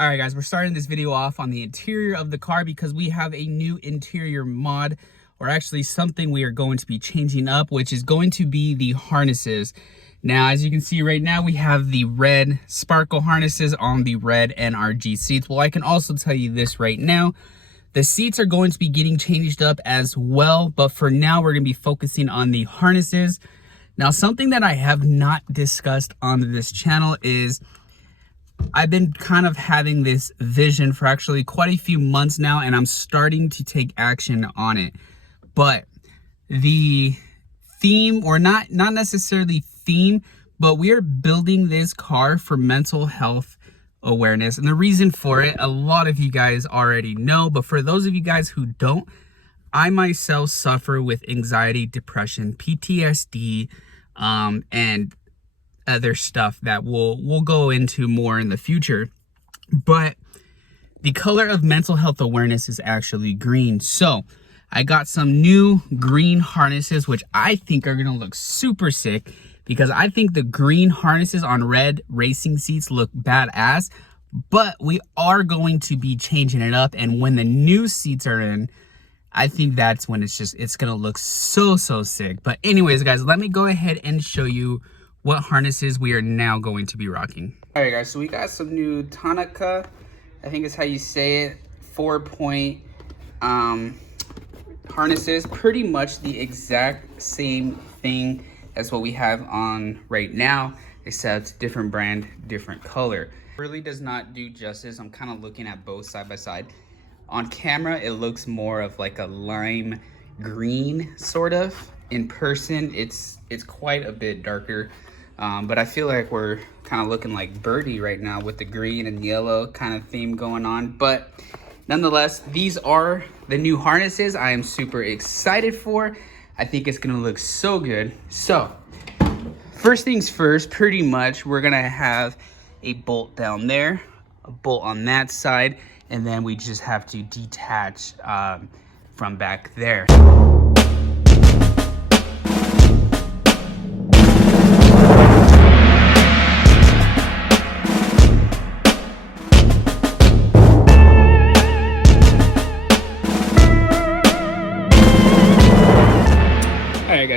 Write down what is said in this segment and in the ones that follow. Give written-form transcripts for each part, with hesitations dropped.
All right, guys, we're starting this video off on the interior of the car because we have a new interior mod, or actually something we are going to be changing up, which is going to be the harnesses. Now, as you can see right now, we have the red sparkle harnesses on the red NRG seats. Well, I can also tell you this right now. The seats are going to be getting changed up as well, but for now, we're going to be focusing on the harnesses. Now, something that I have not discussed on this channel is I've been kind of having this vision for actually quite a few months now, and I'm starting to take action on it. But the theme, or not necessarily theme, but we are building this car for mental health awareness. And the reason for it, a lot of you guys already know, but for those of you guys who don't, I myself suffer with anxiety, depression, PTSD, and other stuff that we'll go into more in the future. But the color of mental health awareness is actually green. So I got some new green harnesses, which I think are gonna look super sick, because I think the green harnesses on red racing seats look badass. But we are going to be changing it up, and when the new seats are in, I think that's when it's gonna look so sick. But anyways, guys, let me go ahead and show you what harnesses we are now going to be rocking. All right, guys, so we got some new Tanaka, I think is how you say it, 4-point harnesses. Pretty much the exact same thing as what we have on right now, except different brand, different color. Really does not do justice. I'm kind of looking at both side by side. On camera, it looks more of like a lime green, sort of. In person, it's quite a bit darker. But I feel like we're kind of looking like Birdie right now with the green and yellow kind of theme going on. But nonetheless, these are the new harnesses I am super excited for. I think it's gonna look so good. So first things first, pretty much we're gonna have a bolt down there, a bolt on that side, and then we just have to detach from back there.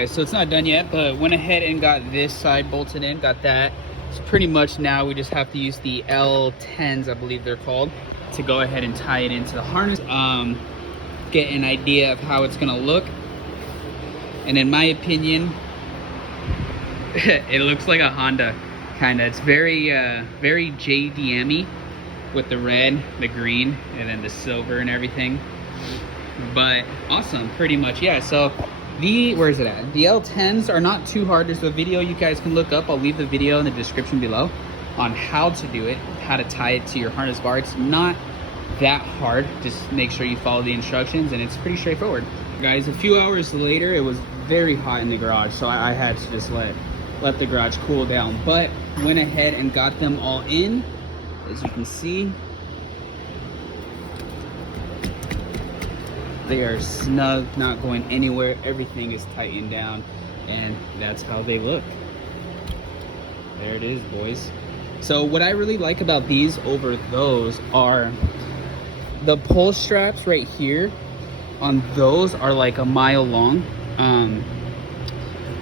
So it's not done yet, but went ahead and got this side bolted in, got that. So pretty much now we just have to use the L10s, I believe they're called, to go ahead and tie it into the harness, get an idea of how it's gonna look. And in my opinion, it looks like a Honda, kinda. It's very JDM-y with the red, the green, and then the silver and everything. But awesome, pretty much, yeah. So where is it at? The L10s are not too hard. There's a video you guys can look up. I'll leave the video in the description below on how to do it, how to tie it to your harness bar. It's not that hard. Just make sure you follow the instructions, and it's pretty straightforward. Guys, a few hours later, it was very hot in the garage, so I had to just let the garage cool down. But went ahead and got them all in, as you can see. They are snug, not going anywhere. Everything is tightened down, and that's how they look. There it is, boys. So what I really like about these over those are the pull straps right here. On those are like a mile long.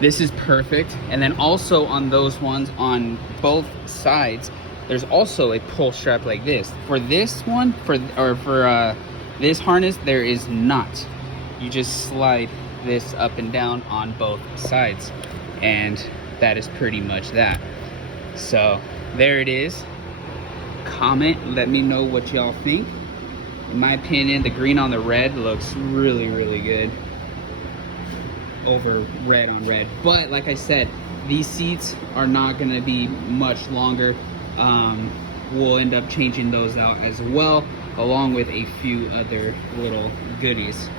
This is perfect. And then also on those ones on both sides, there's also a pull strap like this. For this one, for this harness, there is not. You just slide this up and down on both sides, and that is pretty much that. So there it is. Comment, let me know what y'all think. In my opinion, the green on the red looks really good over red on red. But like I said, these seats are not gonna be much longer. We'll end up changing those out as well, along with a few other little goodies.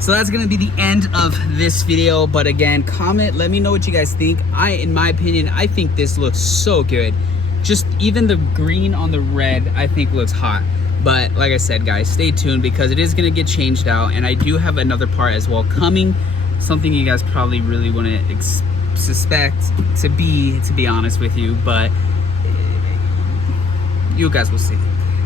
So that's gonna be the end of this video. But again, comment, let me know what you guys think. In my opinion, I think this looks so good. Just even the green on the red, I think looks hot. But like I said, guys, stay tuned, because it is gonna get changed out, and I do have another part as well coming. Something you guys probably really wanna suspect to be honest with you, but you guys will see.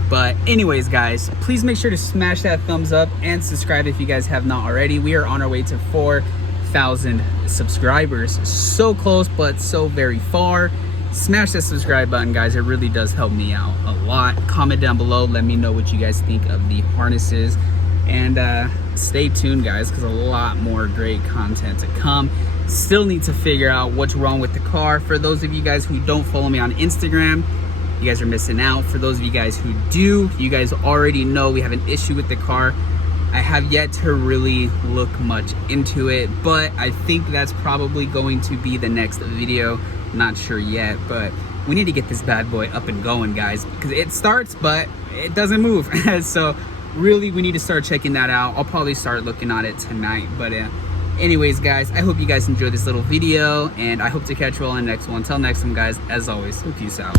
But anyways, guys, please make sure to smash that thumbs up and subscribe if you guys have not already. We are on our way to 4,000 subscribers. So close, but so very far. Smash that subscribe button, guys. It really does help me out a lot. Comment down below. Let me know what you guys think of the harnesses. And stay tuned, guys, because a lot more great content to come. Still need to figure out what's wrong with the car. For those of you guys who don't follow me on Instagram, you guys are missing out. For those of you guys who do, you guys already know we have an issue with the car. I have yet to really look much into it, but I think that's probably going to be the next video. Not sure yet, but we need to get this bad boy up and going, guys, because it starts but it doesn't move. So really we need to start checking that out. I'll probably start looking at it tonight. But anyways, guys, I hope you guys enjoyed this little video, and I hope to catch you all in the next one. Until next time, guys, as always, peace out.